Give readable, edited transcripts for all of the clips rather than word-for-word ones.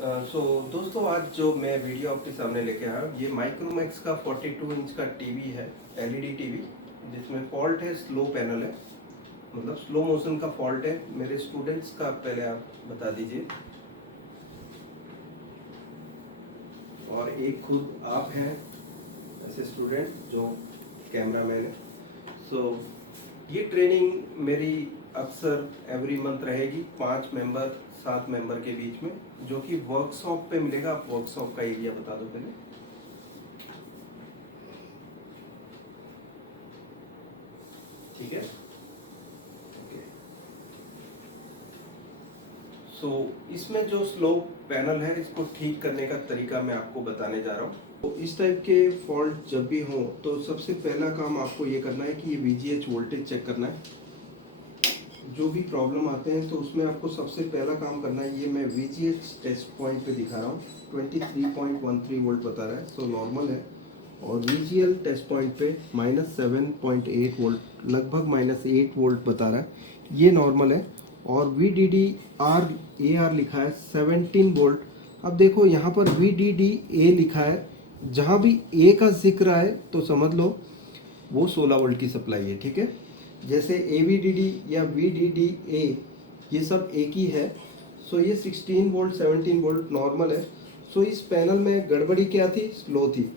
दोस्तों, आज जो मैं वीडियो आपके सामने लेके आया हूँ, ये माइक्रोमैक्स का 42 इंच का टीवी है, एलईडी टीवी, जिसमें फॉल्ट है, स्लो पैनल है, मतलब स्लो मोशन का फॉल्ट है। मेरे स्टूडेंट्स का पहले आप बता दीजिए, और एक खुद आप हैं ऐसे स्टूडेंट जो कैमरामैन है। ये ट्रेनिंग मेरी अक्सर एवरी मंथ रहेगी, 5 मेंबर 7 मेंबर के बीच में, जो कि वर्कशॉप पे मिलेगा। आप वर्कशॉप का एरिया बता दो पहले। ठीक है, ओके। इसमें जो स्लो पैनल है, इसको ठीक करने का तरीका मैं आपको बताने जा रहा हूँ। तो इस टाइप के फॉल्ट जब भी हो, तो सबसे पहला काम आपको ये करना है कि ये VGH वोल्टेज चेक करना है। जो भी प्रॉब्लम आते हैं तो उसमें आपको सबसे पहला काम करना है, ये मैं VGH टेस्ट पॉइंट पे दिखा रहा हूँ, 23.13 वोल्ट बता रहा है, सो नॉर्मल है। और VGL टेस्ट पॉइंट पे -7.8 वोल्ट, लगभग -8 वोल्ट बता रहा है, ये नॉर्मल है। और VDD-AR लिखा है 17 वोल्ट। अब देखो यहाँ पर VDD-A लिखा है, जहाँ भी A का जिक्र है तो समझ लो वो 16 वोल्ट की सप्लाई है। ठीक है, जैसे AVDD या VDDA ये सब एक ही है। ये 16 वोल्ट 17 वोल्ट नॉर्मल है। इस पैनल में गड़बड़ी क्या थी? स्लो थी।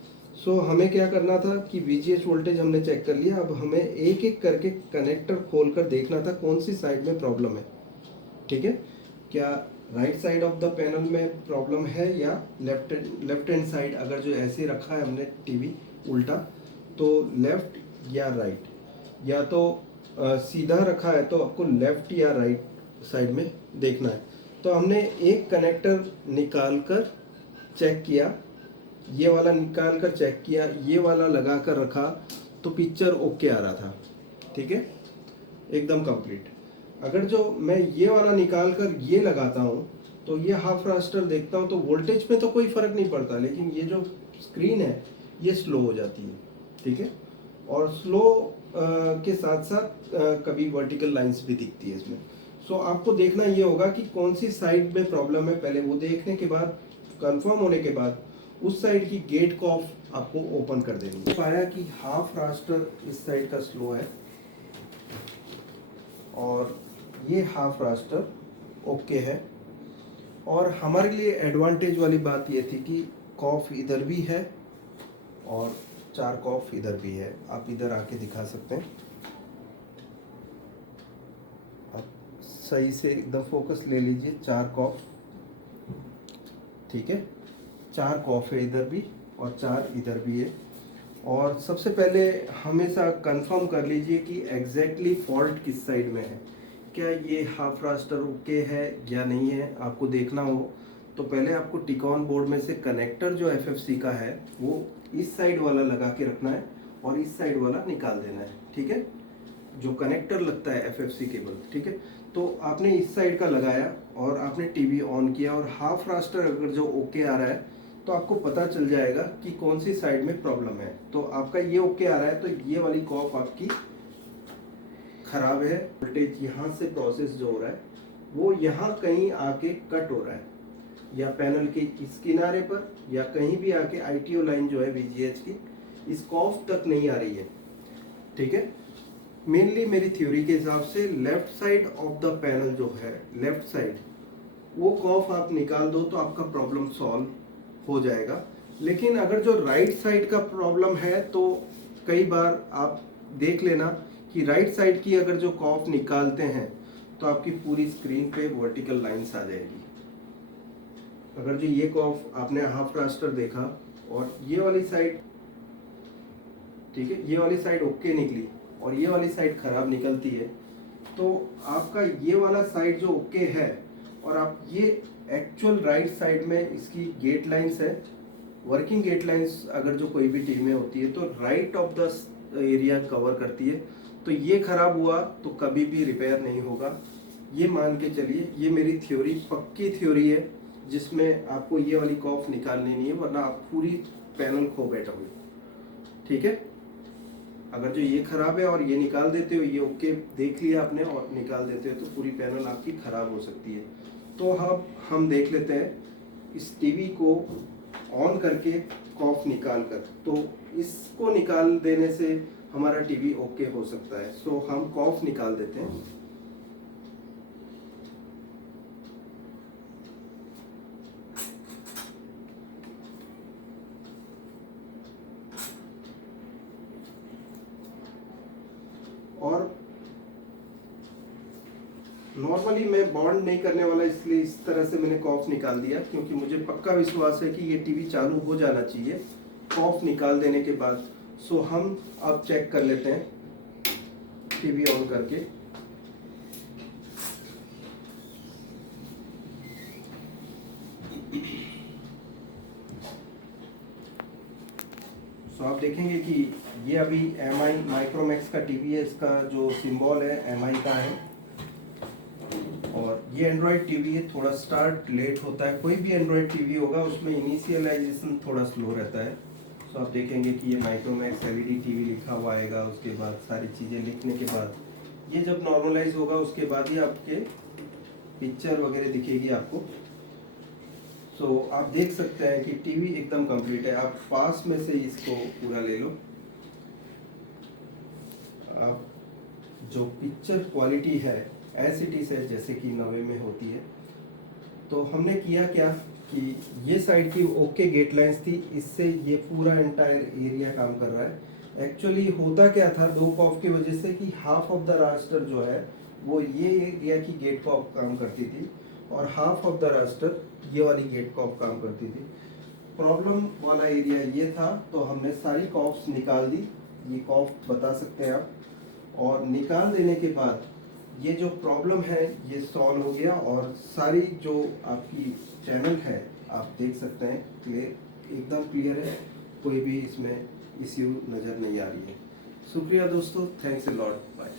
हमें क्या करना था कि VGH वोल्टेज हमने चेक कर लिया, अब हमें एक एक करके कनेक्टर खोल कर देखना था कौन सी साइड में प्रॉब्लम है। ठीक है, क्या right side of the panel में प्रॉब्लम है या लेफ्ट हैंड साइड? अगर जो ऐसे रखा है हमने टीवी उल्टा, तो लेफ्ट या राइट, या तो सीधा रखा है तो आपको लेफ्ट या राइट साइड में देखना है। तो हमने एक कनेक्टर निकाल कर चेक किया, ये वाला निकाल कर चेक किया, ये वाला लगा कर रखा, तो पिक्चर ओके आ रहा था। ठीक है, एकदम कंप्लीट। अगर जो मैं ये वाला निकाल कर ये लगाता हूँ, तो ये हाफ रास्टर देखता हूँ, तो वोल्टेज में तो कोई फर्क नहीं पड़ता, लेकिन ये जो स्क्रीन है ये स्लो हो जाती है। ठीक है, और स्लो के साथ साथ कभी वर्टिकल लाइंस भी दिखती है इसमें। आपको देखना ये होगा कि कौन सी साइड में प्रॉब्लम है। पहले वो देखने के बाद, कंफर्म होने के बाद, उस साइड की गेट को आपको ओपन कर देनी है। पाया कि हाफ रास्टर इस साइड का स्लो है और ये हाफ रास्टर ओके है। और हमारे लिए एडवांटेज वाली बात ये थी कि कॉफ इधर भी है और 4 कॉफ इधर भी है। आप इधर आके दिखा सकते हैं, आप सही से एकदम फोकस ले लीजिए। 4 कॉफ, ठीक है, 4 कॉफ है इधर भी और 4 इधर भी है। और सबसे पहले हमेशा कंफर्म कर लीजिए कि एग्जैक्टली फॉल्ट किस साइड में है। क्या ये हाफ रास्टर ओके है या नहीं है, आपको देखना हो तो पहले आपको टिकॉन बोर्ड में से कनेक्टर जो FFC का है वो इस साइड वाला लगा के रखना है और इस साइड वाला निकाल देना है। ठीक है, जो कनेक्टर लगता है FFC केबल। ठीक है, तो आपने इस साइड का लगाया और आपने टीवी ऑन किया, और हाफ रास्टर अगर जो ओके आ रहा है तो आपको पता चल जाएगा कि कौन सी साइड में प्रॉब्लम है। तो आपका ये ओके आ रहा है, तो ये वाली कॉफ आपकी खराब है। वोल्टेज यहाँ से प्रोसेस जो हो रहा है वो यहाँ कहीं आके कट हो रहा है, या पैनल के इस किनारे पर, या कहीं भी आके ITO लाइन जो है VGH की इस कॉफ तक नहीं आ रही है। ठीक है, मेनली मेरी थ्योरी के हिसाब से left side of the panel जो है, लेफ्ट साइड, वो कॉफ आप निकाल दो तो आपका प्रॉब्लम सॉल्व हो जाएगा। लेकिन अगर जो राइट साइड का प्रॉब्लम है, तो कई बार आप देख लेना कि राइट साइड की अगर जो कॉफ निकालते हैं तो आपकी पूरी स्क्रीन पे वर्टिकल लाइंस आ जाएगी। अगर जो ये कॉफ आपने हाफ रास्टर देखा और ये वाली साइड, ठीक है, ये वाली साइड ओके निकली और ये वाली साइड खराब निकलती है, तो आपका ये वाला साइड जो ओके है, और आप ये एक्चुअल राइट साइड में इसकी गेट लाइंस है, वर्किंग गेट लाइंस अगर जो कोई भी टीम में होती है तो right of the area cover करती है। तो ये खराब हुआ तो कभी भी रिपेयर नहीं होगा, ये मान के चलिए। ये मेरी थ्योरी, पक्की थ्योरी है, जिसमें आपको ये वाली कॉफ निकालनी नहीं है, वरना आप पूरी पैनल खो बैठोगे। ठीक है, अगर जो ये खराब है और ये निकाल देते हो, ये ओके देख लिया आपने और निकाल देते हो, तो पूरी पैनल आपकी खराब हो सकती है। तो हम देख लेते हैं इस टीवी को ऑन करके कॉफ निकाल कर, तो इसको निकाल देने से हमारा टीवी ओके हो सकता है। सो हम कॉफ निकाल देते हैं। और नॉर्मली मैं बॉन्ड नहीं करने वाला, इसलिए इस तरह से मैंने कॉफ निकाल दिया, क्योंकि मुझे पक्का विश्वास है कि ये टीवी चालू हो जाना चाहिए कॉफ निकाल देने के बाद। सो हम अब चेक कर लेते हैं टीवी ऑन करके। सो आप देखेंगे कि ये अभी MI माइक्रोमैक्स का टीवी है, इसका जो सिंबल है MI का है। और ये एंड्रॉयड टीवी है, थोड़ा स्टार्ट लेट होता है, कोई भी एंड्रॉयड टीवी होगा उसमें इनिशियलाइजेशन थोड़ा स्लो रहता है। सो आप देखेंगे कि ये माइक्रोमैक्स LED टीवी लिखा हुआ आएगा, उसके बाद सारी चीज़ें लिखने के बाद ये जब नॉर्मलाइज होगा उसके बाद ही आपके पिक्चर वगैरह दिखेगी आपको। सो आप देख सकते हैं कि टीवी एकदम कंप्लीट है। आप पास में से इसको पूरा ले लो। आप जो पिक्चर क्वालिटी है एज इट इज है, जैसे कि 90 में होती है। तो हमने किया क्या कि ये साइड की ओके गेट लाइंस थी, इससे ये पूरा एंटायर एरिया काम कर रहा है। एक्चुअली होता क्या था, दो कॉफ की वजह से कि हाफ ऑफ द रास्टर जो है वो ये एरिया की गेट कॉफ काम करती थी और हाफ ऑफ द रास्टर ये वाली गेट कॉफ काम करती थी। प्रॉब्लम वाला एरिया ये था, तो हमने सारी कॉफ्स निकाल दी। ये कॉफ बता सकते हैं आप। और निकाल देने के बाद ये जो प्रॉब्लम है ये सॉल्व हो गया और सारी जो आपकी चैनल है आप देख सकते हैं क्लियर, एकदम क्लियर है, कोई भी इसमें इश्यू नज़र नहीं आ रही है। शुक्रिया दोस्तों, थैंक्स अ लॉट, बाय।